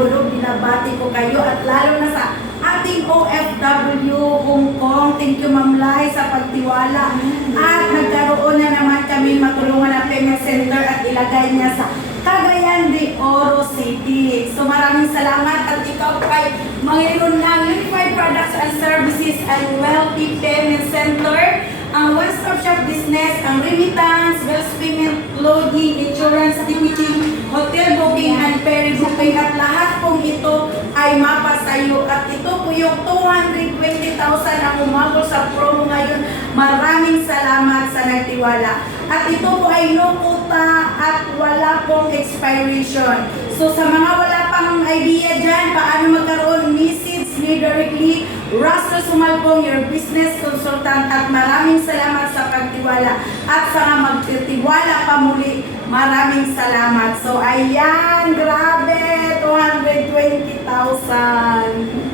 Bulog, binabati ko kayo at lalo na sa ating OFW Hong Kong. Thank you Ma'am Lai sa pagtiwala. At nagkaroon na naman kami matulungan ng payment center at ilagay niya sa Cagayan de Oro City. So maraming salamat at ikaw ay mayroon ng Unified Products and Services and Wealthy Payment Center, ang one-stop shop business, ang remittance, bills payment, loading, insurance, ticketing, hotel booking, and ferry booking at lahat pong ito ay mapasayo. At ito po yung 220,000 ang umabot sa promo ngayon. Maraming salamat sa nagtiwala. At ito po ay no quota at wala pong expiration. So sa mga wala pang idea dyan, paano magkaroon, message me directly, Russell Sumalpong, your business consultant. At maraming salamat sa pagtiwala. At sa mga magtitiwala pa muli, maraming salamat. So ayan, grabe, 220,000.